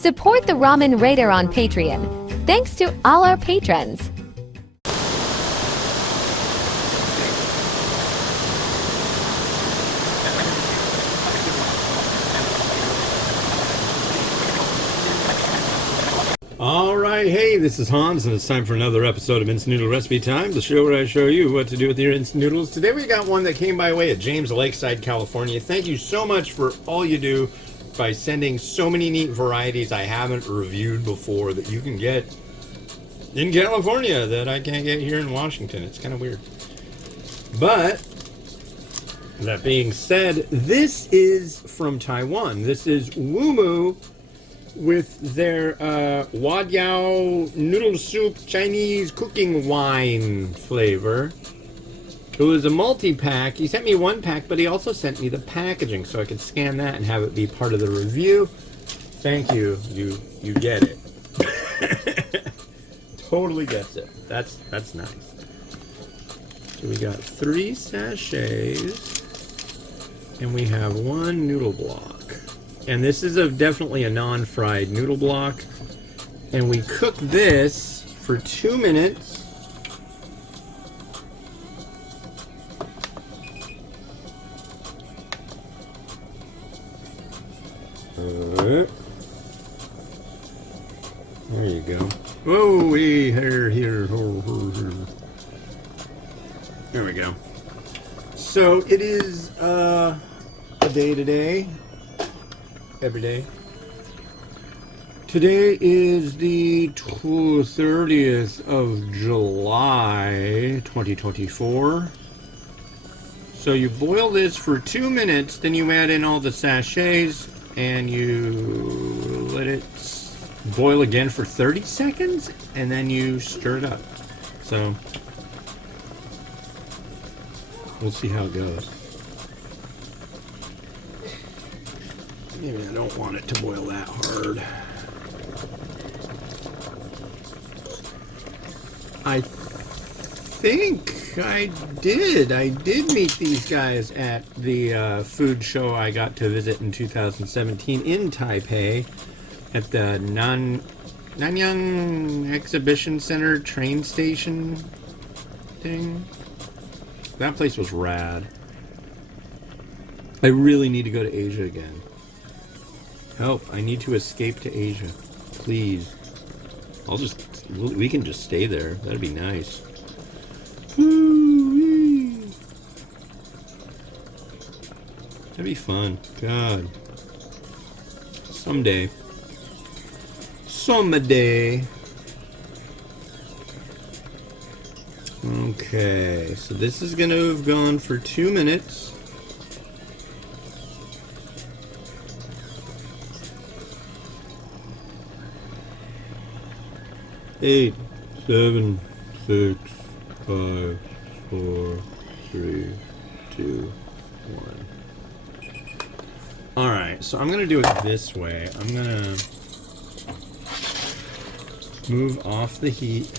Support the Ramen Raider on Patreon. Thanks to all our patrons. Alright, hey, this is Hans, and it's time for another episode of Instant Noodle Recipe Time, the show where I show you what to do with your instant noodles. Today we got one that came by way of James, Lakeside, California. Thank you so much for all you do by sending so many neat varieties I haven't reviewed before that you can get in California that I can't get here in Washington. It's kind of weird. But, that being said, this is from Taiwan. This is Wumu with their Diao noodle soup Chinese cooking wine flavor. It was a multi-pack. He sent me one pack, but he also sent me the packaging so I could scan that and have it be part of the review. Thank you. You get it. Totally gets it. That's nice. So we got 3 sachets and we have 1 noodle block. And this is definitely a non-fried noodle block. And we cook this for 2 minutes. There you go. Whoa, here. There we go. So it is a day today. Every day. Today is the 30th of July, 2024. So you boil this for 2 minutes, then you add in all the sachets, and you let it boil again for 30 seconds, and then you stir it up. So, we'll see how it goes. Maybe I don't want it to boil that hard. I think I did meet these guys at the food show I got to visit in 2017 in Taipei at the Nanyang Exhibition Center train station thing. That place was rad. I really need to go to Asia again. Help, I need to escape to Asia. Please. We can just stay there. That'd be nice. That'd be fun. God. Someday. Okay, so this is gonna have gone for 2 minutes. 8, 7, 6, 5, 4, 3, 2, 1. Alright, so I'm going to do it this way. I'm going to move off the heat.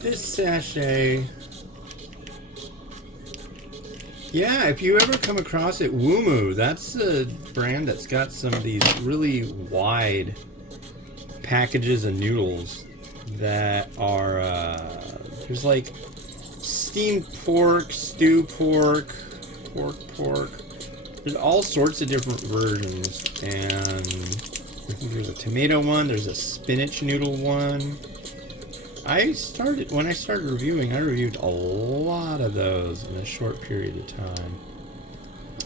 This sachet... Yeah, if you ever come across it, Wumu, that's a brand that's got some of these really wide packages of noodles that are, there's like steamed pork, stew pork, pork. There's all sorts of different versions, and I think there's a tomato one, there's a spinach noodle one. When I started reviewing, I reviewed a lot of those in a short period of time.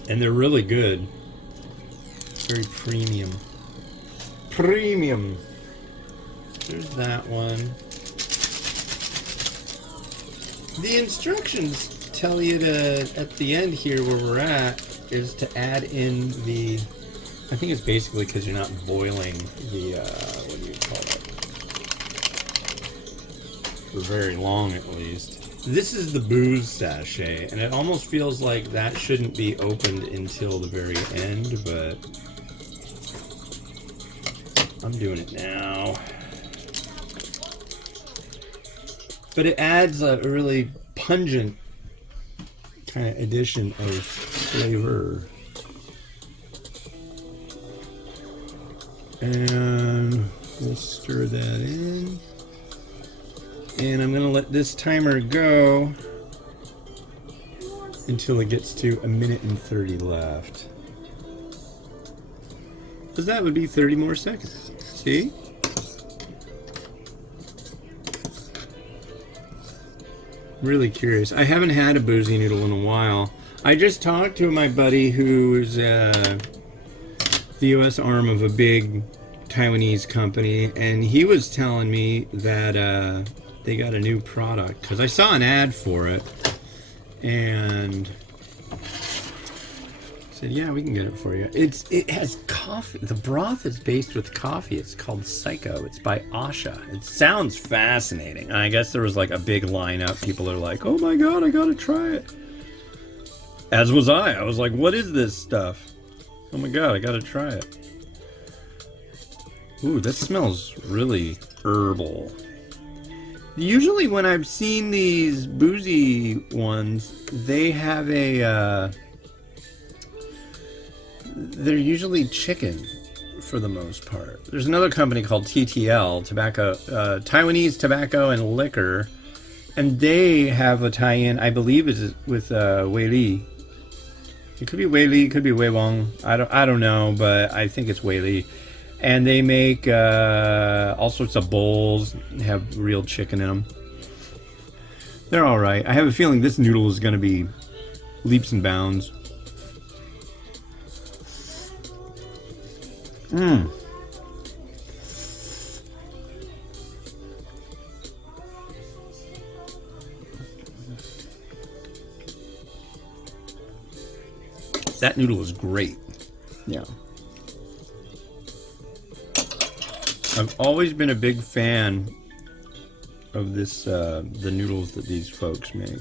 And they're really good. Very premium. There's that one. The instructions tell you to, at the end here where we're at, is to add in the, I think it's basically because you're not boiling the, what do you call it? For very long, at least. This is the booze sachet, and it almost feels like that shouldn't be opened until the very end, but I'm doing it now. But it adds a really pungent kind of addition of flavor. And we'll stir that in. And I'm going to let this timer go until it gets to 1 minute and 30 left. Because that would be 30 more seconds. See? Really curious. I haven't had a boozy noodle in a while. I just talked to my buddy who's the U.S. arm of a big Taiwanese company, and he was telling me that they got a new product because I saw an ad for it, and said, "Yeah, we can get it for you." It has coffee. The broth is based with coffee. It's called Psycho. It's by Asha. It sounds fascinating. I guess there was like a big lineup. People are like, "Oh my god, I gotta try it." As was I. I was like, "What is this stuff? Oh my god, I gotta try it." Ooh, that smells really herbal. Usually when I've seen these boozy ones, they have a, they're usually chicken for the most part. There's another company called TTL, Taiwanese Tobacco and Liquor, and they have a tie-in, I believe is with Wei Li. It could be Wei Li, it could be Wei Wong. I don't know, but I think it's Wei Li. And they make all sorts of bowls, have real chicken in them. They're all right. I have a feeling this noodle is going to be leaps and bounds. Mmm. That noodle is great. Yeah. I've always been a big fan of this, the noodles that these folks make.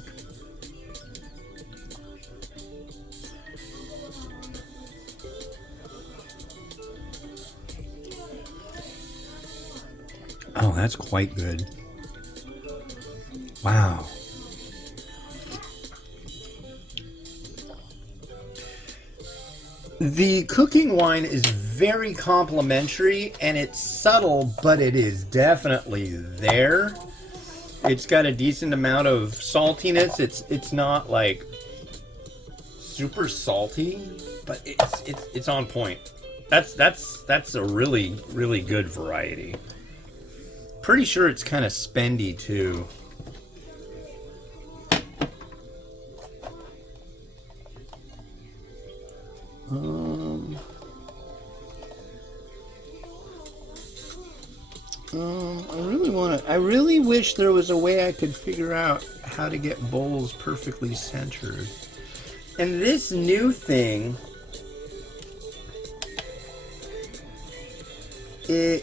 Oh, that's quite good. Wow. The cooking wine is very complimentary, and it's subtle, but it is definitely there. It's got a decent amount of saltiness. It's not like super salty, but it's on point. That's a really good variety. Pretty sure it's kind of spendy too. I really wish there was a way I could figure out how to get bowls perfectly centered. And this new thing, I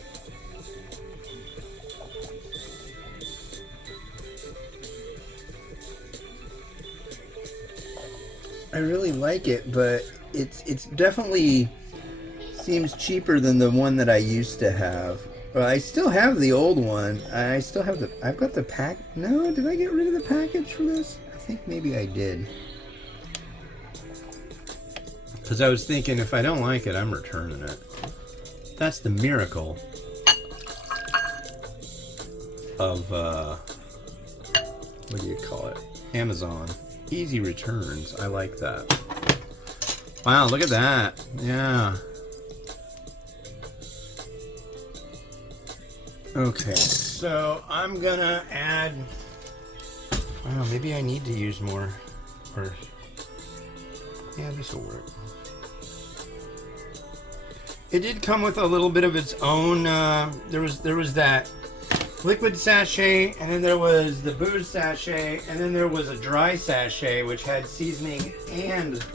really like it, but it's definitely seems cheaper than the one that I used to have. Well, I still have the old one. I've got the pack. No, did I get rid of the package for this? I think maybe I did. Because I was thinking if I don't like it, I'm returning it. That's the miracle of, what do you call it? Amazon. Easy returns. I like that. Wow, look at that. Yeah. Okay, so I'm gonna add, wow, maybe I need to use more, or, yeah, this will work. It did come with a little bit of its own, there was that liquid sachet, and then there was the booze sachet, and then there was a dry sachet, which had seasoning and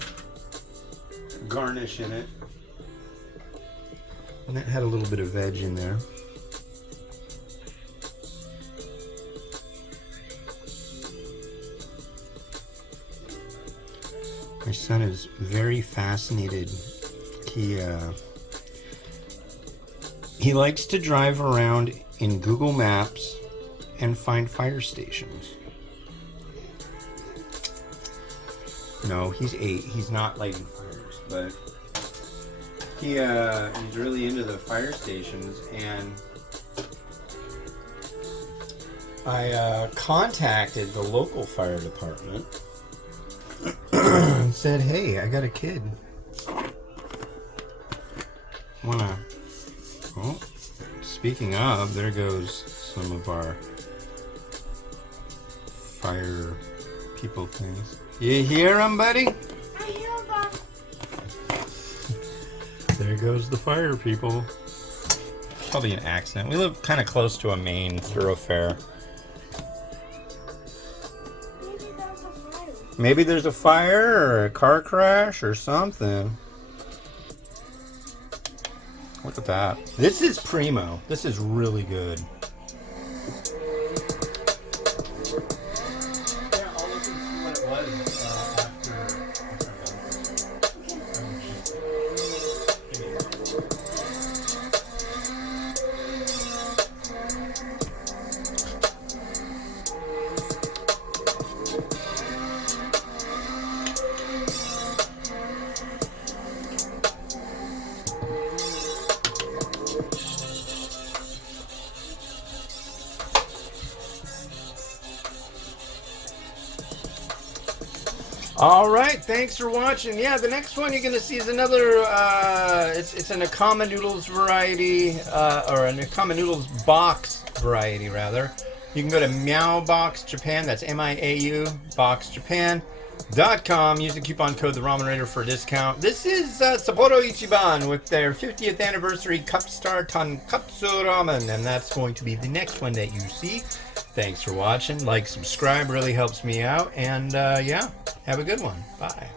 garnish in it. And that had a little bit of veg in there. My son is very fascinated. He likes to drive around in Google Maps and find fire stations. No, he's 8. He's not lighting fires, but he's really into the fire stations, and I contacted the local fire department and said, "Hey, I got a kid. Oh, speaking of, there goes some of our fire people things. You hear them, buddy? I hear them. There goes the fire people. Probably an accident. We live kind of close to a main thoroughfare. Maybe there's a fire. Maybe there's a fire or a car crash or something. Look at that. This is primo. This is really good. Yeah, I'll look and see what it was after. All right, thanks for watching. Yeah, the next one you're going to see is another, it's an Akama Noodles variety, or an Akama Noodles box variety, rather. You can go to Meow Box Japan, that's M-I-A-U, boxjapan.com. Use the coupon code The Ramen Raider for a discount. This is Sapporo Ichiban with their 50th anniversary Cup Star Tonkatsu Ramen, and that's going to be the next one that you see. Thanks for watching. Like, subscribe, really helps me out, and yeah. Have a good one. Bye.